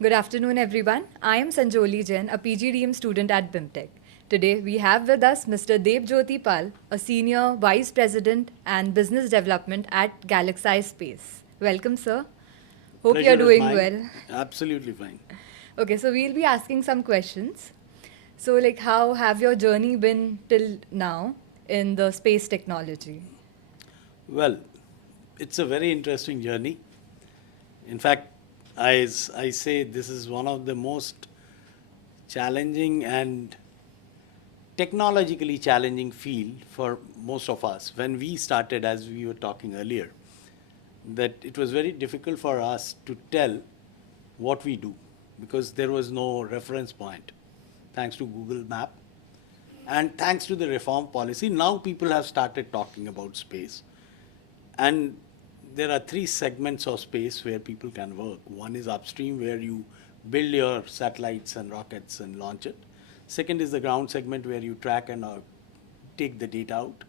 Good afternoon, everyone. I am Sanjoli Jain, a PGDM student at BIMTech. Today, we have with us Mr. Deb Jyoti Pal, a Senior Vice President and Business Development at Galax Eye Space. Welcome, sir. Hope you're Pleasure is doing mine. well. Absolutely fine. Okay, so we'll be asking some questions. So, how have your journey been till now in the space technology? Well, it's a very interesting journey. In fact, I say this is one of the most challenging and technologically challenging field for most of us. When we started, as we were talking earlier, that it was very difficult for us to tell what we do because there was no reference point. Thanks to Google Map and thanks to the reform policy, now people have started talking about space. And there are three segments of space where people can work. One is upstream, where you build your satellites and rockets and launch it. Second is the ground segment, where you track and take the data out.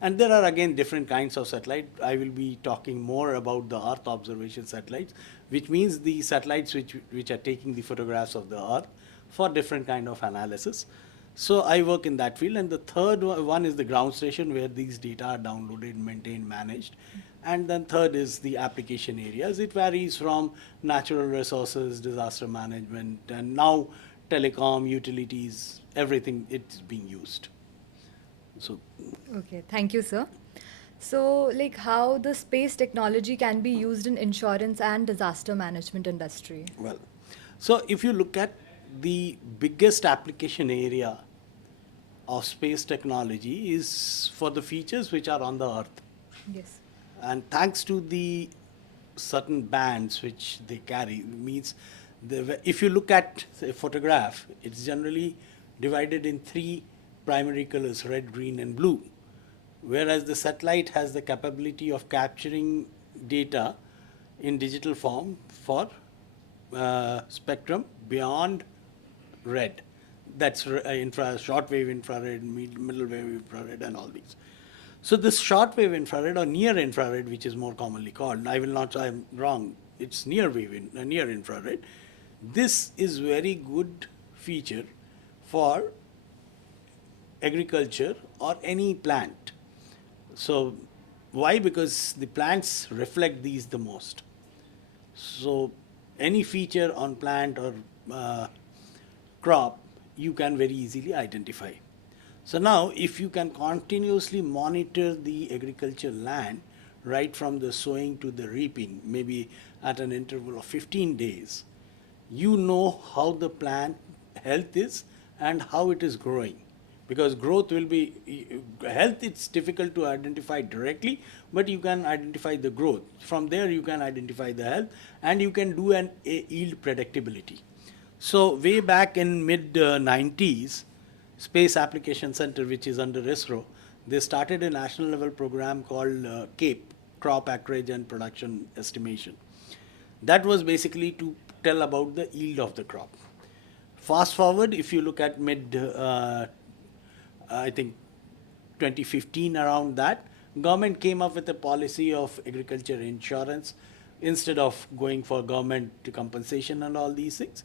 And there are again different kinds of satellite. I will be talking more about the Earth observation satellites, which means the satellites which are taking the photographs of the Earth for different kind of analysis. So I work in that field. And the third one is the ground station, where these data are downloaded, maintained, managed. And then third is the application areas. It varies from natural resources, disaster management, and now telecom, utilities, everything it's being used. So, Okay, thank you, sir. So, how the space technology can be used in insurance and disaster management industry? well, so if you look at the biggest application area of space technology is for the features which are on the Earth. Yes. And thanks to the certain bands which they carry, means if you look at say, a photograph, it's generally divided in three primary colors: red, green, and blue. Whereas the satellite has the capability of capturing data in digital form for spectrum beyond red. That's short-wave infrared, middle wave infrared, and all these. So this short-wave infrared or near-infrared, which is more commonly called, I will not, I'm wrong, it's near infrared. This is very good feature for agriculture or any plant. So why? Because the plants reflect these the most. So any feature on plant or crop, you can very easily identify. So now, if you can continuously monitor the agriculture land right from the sowing to the reaping, maybe at an interval of 15 days, you know how the plant health is and how it is growing. Because growth will be, health it's difficult to identify directly, but you can identify the growth. From there, you can identify the health and you can do a yield predictability. So way back in mid 90s, Space Application Center, which is under ISRO, they started a national level program called CAPE, Crop Acreage and Production Estimation. That was basically to tell about the yield of the crop. Fast forward, if you look at I think 2015, around that, government came up with a policy of agriculture insurance instead of going for government compensation and all these things.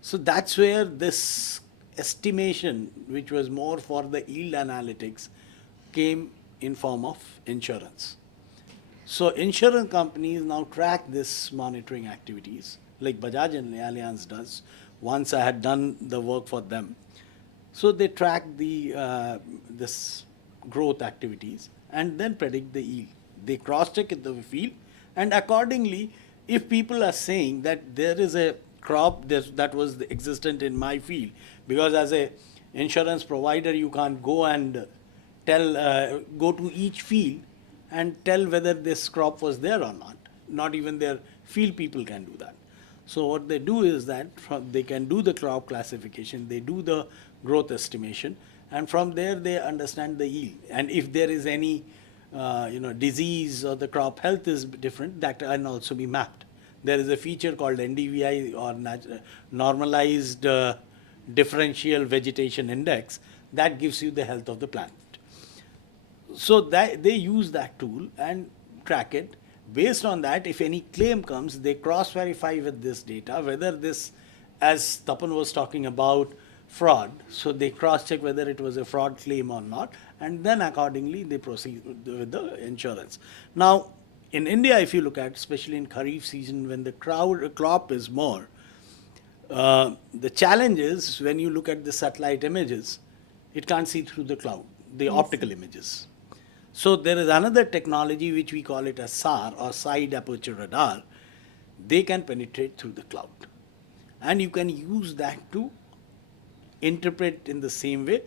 So that's where this estimation, which was more for the yield analytics, came in form of insurance. So insurance companies now track this monitoring activities like Bajaj and Allianz does. Once I had done the work for them. So they track this growth activities and then predict the yield. They cross-check in the field, and accordingly, if people are saying that there is a crop that was existent in my field, because as a insurance provider, you can't go and go to each field and tell whether this crop was there or not. Not even their field people can do that. So what they do is that they can do the crop classification, they do the growth estimation, and from there they understand the yield. And if there is any disease or the crop health is different, that can also be mapped. There is a feature called NDVI, or normalized differential vegetation index, that gives you the health of the plant. So that they use that tool and track it. based on that, if any claim comes, they cross-verify with this data whether this, as Tapan was talking about, fraud. So they cross-check whether it was a fraud claim or not, and then accordingly they proceed with the insurance. Now, in India, if you look at, especially in Kharif season when the crop is more, the challenge is when you look at the satellite images, it can't see through the cloud, the optical images. So there is another technology which we call it as SAR, or side aperture radar. They can penetrate through the cloud. And you can use that to interpret in the same way.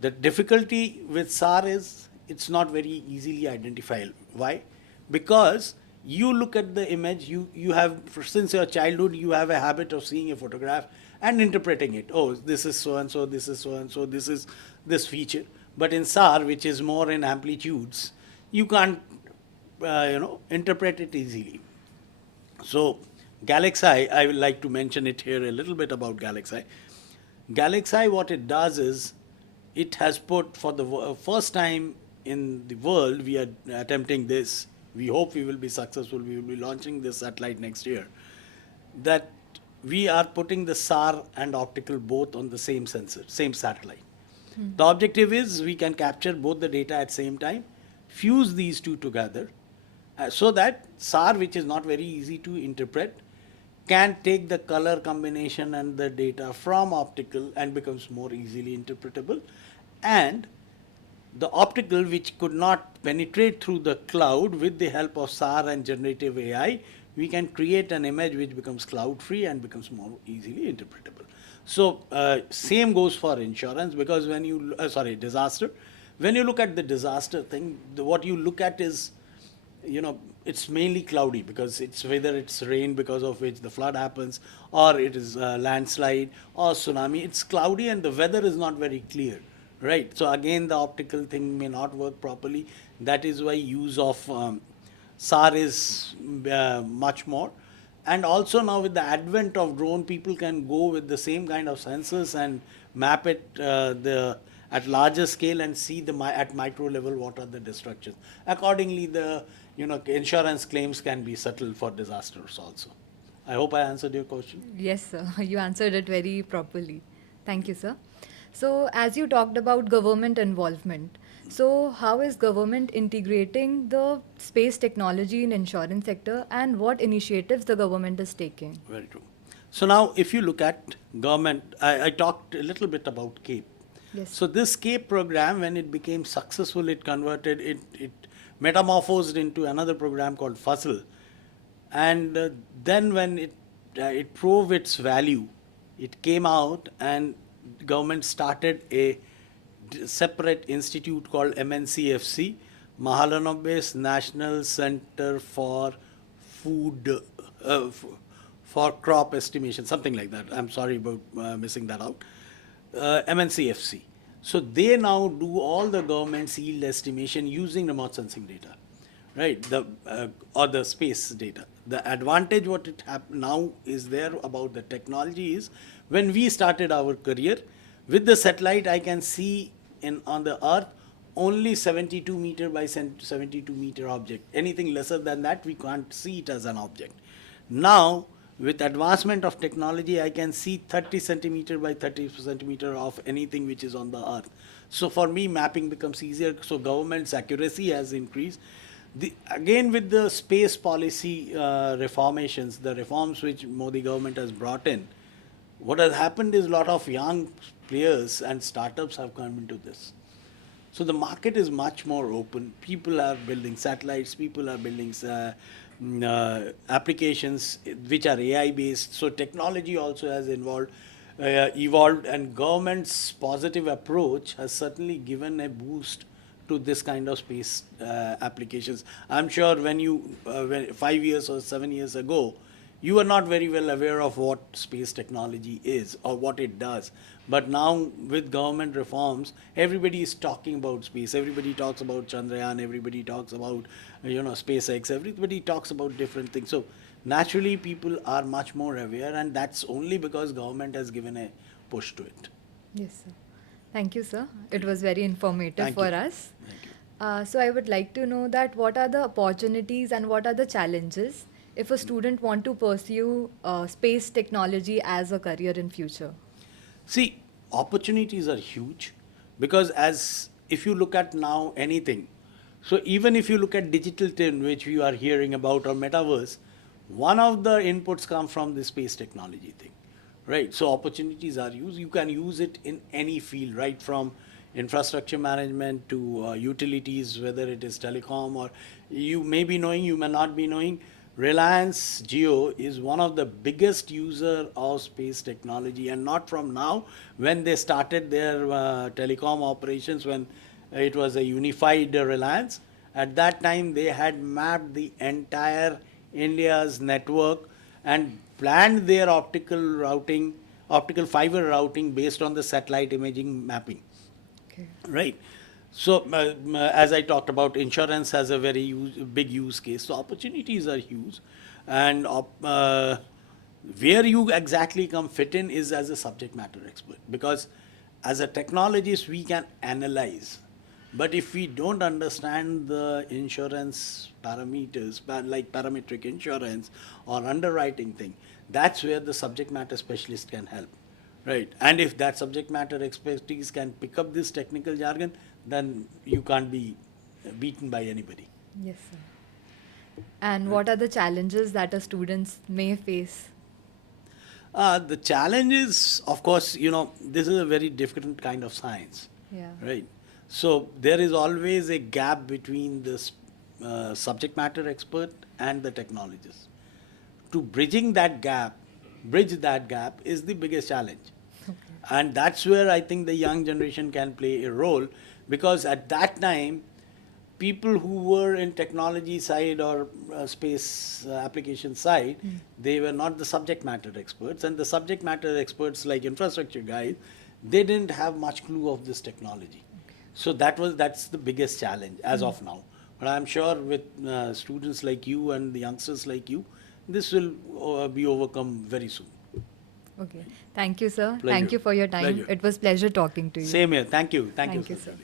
The difficulty with SAR is it's not very easily identifiable. Why? Because you look at the image, you have, since your childhood, you have a habit of seeing a photograph and interpreting it. Oh, this is so and so, this is so and so, this is this feature. But in SAR, which is more in amplitudes, you can't, interpret it easily. So, Galax Eye, I would like to mention it here a little bit about Galax Eye. Galax Eye, what it does is, it has put, for the first time in the world, we are attempting this. We hope we will be successful. We will be launching this satellite next year. That we are putting the SAR and optical both on the same sensor, same satellite. The objective is we can capture both the data at same time, fuse these two together, so that SAR, which is not very easy to interpret, can take the color combination and the data from optical and becomes more easily interpretable. And the optical, which could not penetrate through the cloud, with the help of SAR and generative AI, we can create an image which becomes cloud free and becomes more easily interpretable. So same goes for insurance, because when you, disaster, when you look at the disaster thing, what you look at is, it's mainly cloudy, because it's whether it's rain because of which the flood happens, or it is landslide or tsunami. It's cloudy and the weather is not very clear, right? So again, the optical thing may not work properly. That is why use of SAR is much more. And also now with the advent of drone, people can go with the same kind of sensors and map it at larger scale and see at micro level what are the destructions. Accordingly, the insurance claims can be settled for disasters also. I hope I answered your question. Yes, sir. You answered it very properly. Thank you, sir. So, as you talked about government involvement, so how is government integrating the space technology in insurance sector, and what initiatives the government is taking? Very true. So now, if you look at government, I talked a little bit about CAPE. Yes. So this CAPE program, when it became successful, it converted, it metamorphosed into another program called FUSL. And then when it proved its value, it came out and government started a separate institute called MNCFC, Mahalanobis National Center for Food, for Crop Estimation, something like that. I'm sorry about missing that out. MNCFC. So they now do all the government's yield estimation using remote sensing data, right? Or the space data. The advantage what it now is there about the technology is, when we started our career with the satellite, I can see on the Earth only 72 meter by 72 meter object. Anything lesser than that, we can't see it as an object. Now, with advancement of technology, I can see 30 centimeter by 30 centimeter of anything which is on the Earth. So for me, mapping becomes easier. So government's accuracy has increased. Again, with the space policy reformations, the reforms which Modi government has brought in, what has happened is a lot of young players and startups have come into this. So the market is much more open. People are building satellites, people are building applications which are AI based. So technology also has evolved, and government's positive approach has certainly given a boost to this kind of space applications. I'm sure when 5 years or 7 years ago, you were not very well aware of what space technology is or what it does. But now with government reforms, everybody is talking about space. Everybody talks about Chandrayaan. Everybody talks about SpaceX. Everybody talks about different things. So naturally, people are much more aware, and that's only because government has given a push to it. Yes, sir. Thank you, sir. It was very informative Thank for you. us. Thank you. So I would like to know that what are the opportunities and what are the challenges if a student want to pursue space technology as a career in future? See, opportunities are huge because as if you look at now anything, so even if you look at digital twin, which we are hearing about, or metaverse, one of the inputs come from the space technology thing, right? So opportunities are used. You can use it in any field, right from infrastructure management to utilities, whether it is telecom or you may be knowing, you may not be knowing. Reliance Jio is one of the biggest user of space technology, and not from now. When they started their telecom operations, when it was a unified Reliance, at that time they had mapped the entire India's network and planned their optical fiber routing based on the satellite imaging mapping. Okay. Right. So, as I talked about, insurance has a very big use case. So, opportunities are huge. And where you exactly come fit in is as a subject matter expert. Because as a technologist, we can analyze. But if we don't understand the insurance parameters, like parametric insurance or underwriting thing, that's where the subject matter specialist can help. Right. And if that subject matter expertise can pick up this technical jargon, then you can't be beaten by anybody. Yes, sir. And what are the challenges that a students may face? The challenge is, of course, this is a very different kind of science. Yeah. Right. So there is always a gap between this subject matter expert and the technologist. To bridge that gap is the biggest challenge. And that's where I think the young generation can play a role, because at that time, people who were in technology side or space application side, they were not the subject matter experts, and the subject matter experts like infrastructure guys, they didn't have much clue of this technology. So that's the biggest challenge as of now. But I'm sure with students like you and the youngsters like you, this will be overcome very soon. Okay. Thank you, sir. Pleasure. Thank you for your time. Pleasure. It was pleasure talking to you. Same here. Thank you. Thank you, Sir. sir.